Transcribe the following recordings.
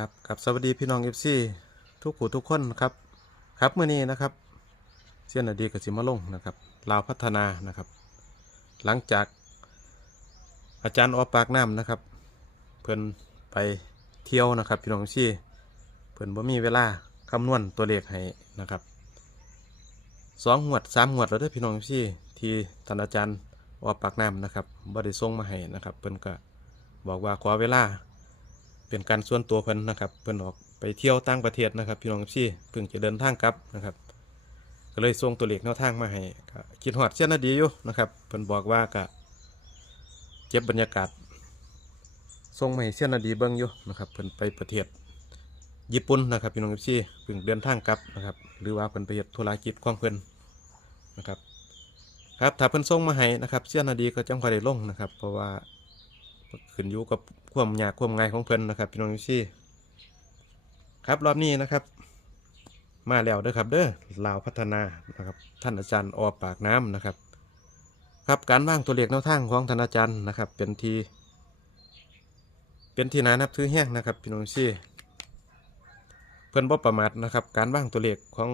ครับกับสวัสดีพี่น้องเอฟซีทุกผู้ทุกคนครับ ครับเมื่อนี้นะครับเสี้ยนอดีกับสิมาลงนะครับลาวพัฒนานะครับ หลังจากอาจารย์ออปากน้ำนะครับ เพิ่อนไปเที่ยวนะครับพี่น้องเอฟซีเพิ่อนบ่มีเวลาคำนวณตัวเลขให้นะครับสองงวดสามงวดแล้วเด้พี่น้องเอฟซีที่ท่านอาจารย์ออปากน้ำนะครับบ่ได้ส่งมาให้นะครับ เพิ่อนก็บอกว่าขอเวลา เป็นการส่วนตัวเพิ่นนะครับ เพิ่นออกไปเที่ยวต่างประเทศนะครับ พี่น้องพี่เพิ่งจะเดินทางกลับนะครับ ก็เลยส่งตัวเลขแนวทางมาให้ก็คิดฮอดเช่นนาดีอยู่นะครับเพิ่นบอกว่าก็เก็บบรรยากาศส่งมาให้เช่นนาดีเบิ่งอยู่นะครับเพิ่นไปประเทศญี่ปุ่นนะครับพี่น้องพี่เพิ่งเดินทางกลับนะครับหรือว่าเพิ่นไปเฮ็ดธุรกิจของเพิ่นนะครับครับถ้าเพิ่นส่งมาให้นะครับเช่นนาดีก็จังค่อยได้ลงนะครับ เพราะว่า ขึ้นอยู่กับความยากความง่ายของเพิ่นนะครับพี่น้องยูซี่ครับรอบนี้นะครับ มาแล้วเด้อครับ เด้อลาวพัฒนานะครับ ท่านอาจารย์ออปากน้ำนะครับ ครับการวางตัวเลขแนวทางของท่านอาจารย์นะครับ เป็นทีเป็นที่นานับถือแห้งนะครับพี่น้องยูซี่เพิ่นบ่ประมาทนะครับ การวางตัวเลขของ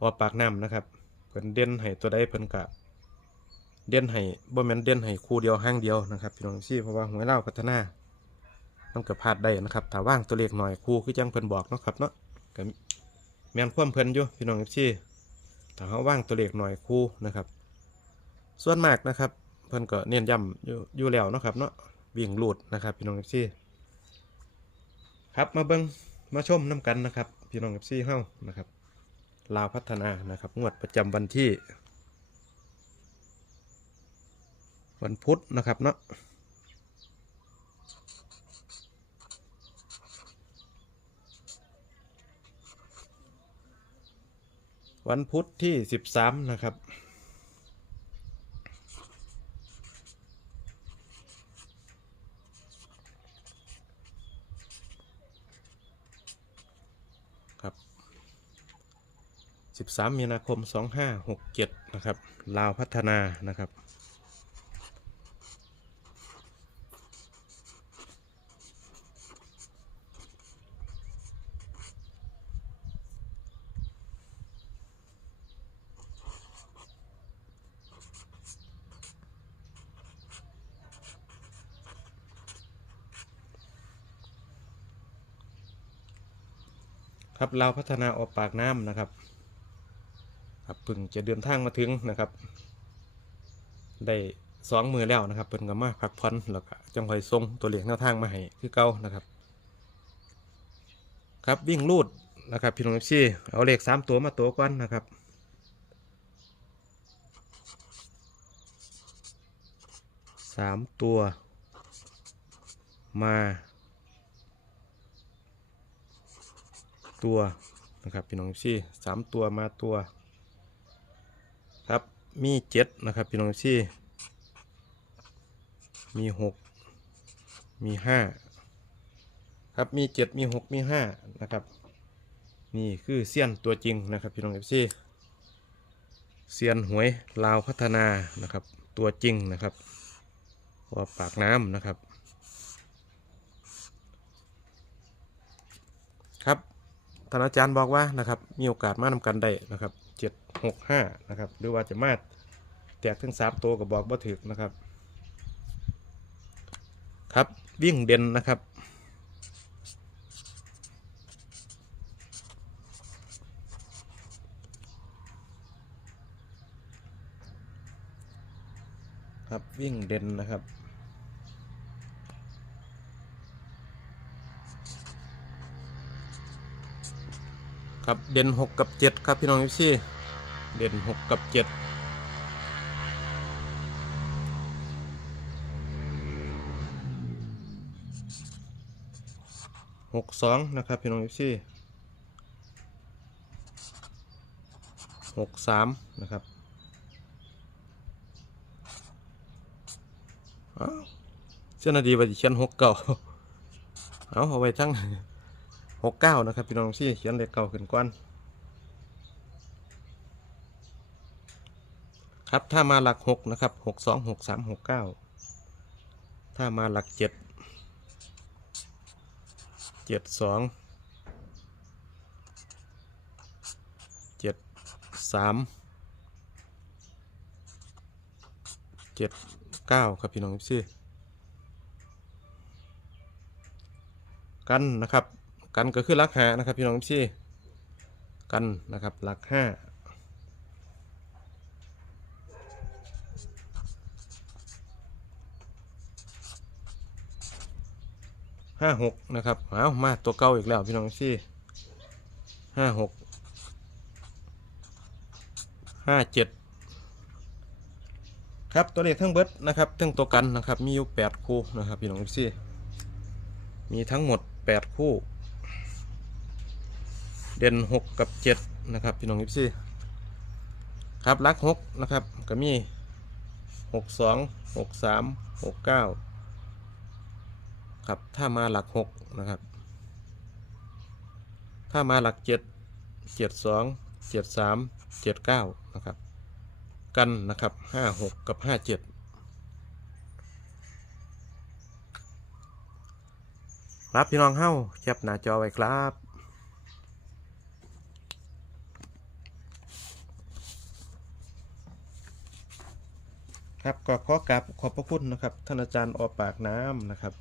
ออปากน้ำนะครับ เพิ่นเด่นให้ตัวใดเพิ่นกะ เด่นให้บ่แม่นเด่นให้คู่เดียวห้างเดียวนะครับพี่น้องซี่เพราะว่าหวยเล่าพัฒนามันก็พลาดได้นะครับถ้าว่างตัวเลขหน่อยคู่คือจังเพิ่นบอกเนาะครับเนาะก็แม่นความเพิ่นอยู่พี่น้องซี่ถ้าเฮาว่างตัวเลขหน่อยคู่นะครับ ส่วนมากนะครับ เพิ่นก็เน้นย้ำอยู่อยู่แล้วนะครับเนาะวิ่งหลูดนะครับพี่น้องซี่ครับมาเบิ่งมาชมน้กันนะครับ พี่น้องซี่เฮานะครับ ลาวพัฒนานะครับ งวดประจำวันที่ วันพุธนะครับเนาะวันพุธที่ 13 นะครับ ครับ 13 มีนาคม 2567 นะครับ ลาวพัฒนานะครับ ครับเราวพัฒนาออกปากน้ำนะครับครับเพิ่งจะเดินทางมาถึงนะครับ ได้สองมือแล้วนะครับเพิ่นก็มาพักผ่อนแล้วก็จังคอยส่งตัวเลขแนวทางมาให้คือเก่านะครับ ครับวิ่งลูดนะครับพี่น้องซี่เอาเลขสามตัวมาตัวก่อนนะครับสามตัวมา ตัวนะครับพี่น้องซี่สามตัวมาตัวครับมีเจ็ดนะครับพี่น้องซี่มีหกมีห้าครับมีเจ็ดมีหกมีห้านะครับ นี่คือเซียนตัวจริงนะครับพี่น้องเอฟซีเซียนหวยลาวพัฒนานะครับ ตัวจริงนะครับว่าปากน้ำนะครับ ท่านอาจารย์บอกว่านะครับมีโอกาสมานำกันได้นะครับเจ็ดหกห้านะครับหรือว่าจะมาแตกถึงสามตัวก็บอกบ่ถึกนะครับ ครับวิ่งเด่นนะครับครับวิ่งเด่นนะครับ ครับเด่นหกกับเจ็ดครับพี่น้องยูซี่เด่นหกกับเจ็ดหกสองนะครับพี่น้องยูซี่หกสามนะครับเจ้าหน้าที่ว่าจะเขียนหกเก่าเอาเอาไว้ทั้ง หกเก้านะครับ พี่น้องซี่เขียนเลขเก้าขึ้นก่อนครับถ้ามาหลักหกนะครับหกสองหกสามหกเก้าถ้ามาหลักเจ็ดเจ็ดสองเจ็ดสามเจ็ดเก้าครับพี่น้องเอฟซีกันนะครับ กันก็คือหลักหานะครับพี่น้องเอฟซีกันนะครับหลักห้าห้าหกนะครับเอามาตัวเก่าอีกแล้วพี่น้องซี่ห้าหกห้าเจ็ดครับตัวเลขทั้งเบิดนะครับทั้งตัวกันนะครับมีอยู่แปดคู่นะครับพี่น้องซี่มีทั้งหมดแปดคู่ เด่นหกกับเจ็ดนะครับพี่น้องซี่ครับลักหกนะครับก็มีหกสองหกสามหกเก้าครับถ้ามาหลักหกนะครับ ถ้ามาหลักเจ็ดเจ็ดสองเจ็ดสามเจ็ดเก้านะครับกันนะครับห้าหกกับห้าเจ็ดรับพี่น้องเฮ้าแคปหน้าจอไว้ครับ ครับก็ขอกราบขอบพระคุณนะครับท่านอาจารย์ออปากน้ำนะครับ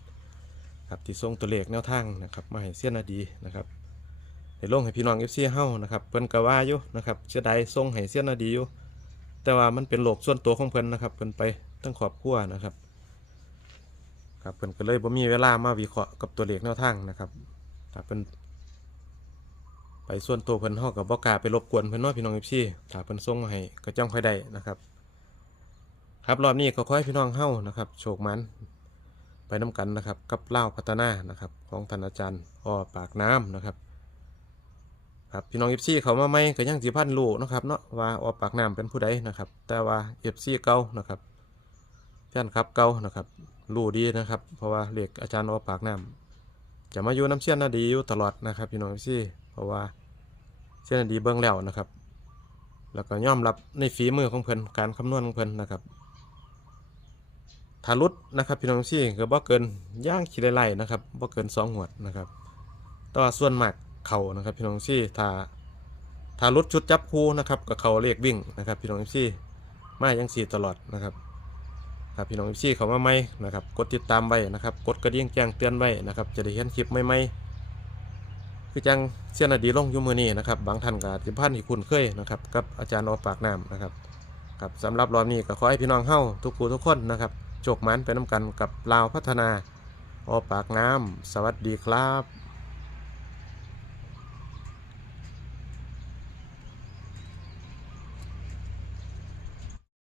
ครับที่ส่งตัวเลขแนวทางนะครับมาให้เสียนาดีนะครับให้ลงให้พี่น้องเอฟซีเฮ้านะครับเพิ่นก็ว่าอยู่นะครับเสียดายส่งให้เสียนาดีอยู่แต่ว่ามันเป็นโลกส่วนตัวของเพิ่นนะครับเพิ่นไปตั้งขอบครัวนะครับครับเพิ่นก็เลยบ่มีเวลามาวิเคราะห์กับตัวเลขแนวทางนะครับถ้าเพิ่นไปส่วนตัวเพิ่นเฮากับบ่กล้าไปรบกวนเพิ่นเนาะพี่น้องเอฟซีถ้าเพิ่นส่งมาให้ก็จ้องค่อยได้นะครับ ครับรอบนี้ก็ขอให้พี่น้องเฮ้านะครับ โชคมัน ไปน้ำกันนะครับ กับเล่าพัฒนานะครับ ของท่านอาจารย์อ้อปากน้ำนะครับ ครับพี่น้องเอฟซีเขามาไม่ก็ยังสิพันรู้นะครับเนาะว่าอ้อปากน้ำเป็นผู้ใดนะครับ แต่ว่าเอฟซีเก่านะครับแฟนคลับเก่านะครับรู้ดีนะครับ เพราะว่าเรียกอาจารย์อ้อปากน้ำจะมาอยู่น้ำเชี่ยนนาดีอยู่ตลอดนะครับ พี่น้องเอฟซีเพราะว่าเชี่ยนนาดีเบื้องแล้วนะครับ แล้วก็ยอมรับในฝีมือของเพิ่นการคำนวณของเพิ่นนะครับ ถ้ารุดนะครับพี่น้องซี่ก็บ่เกินย่างขี้ไล่นะครับบ่เกินสองหัวนะครับแต่ว่าส่วนมากเข่านะครับพี่น้องซี่ถ้าถ้ารุดชุดจับคู่นะครับกับเขาเรียกวิ่งนะครับพี่น้องซี่มายังสี่ตลอดนะครับครับพี่น้องซี่เขามาใหม่นะครับกดติดตามไว้นะครับกดกระดิ่งแจ้งเตือนไว้นะครับจะได้เห็นคลิปใหม่ๆคือจังเสียนาดีลงอยู่มือนี้นะครับบางท่านก็อาจจะพันที่คุ้นเคยนะครับกับอาจารย์ออปากน้ำนะครับครับสำหรับรอบนี้ก็ขอให้พี่น้องเฮ้าทุกผู้ทุกคนนะครับ โจกมันไปน้ำกันกับลาวพัฒนา ออปากงาม สวัสดีครับ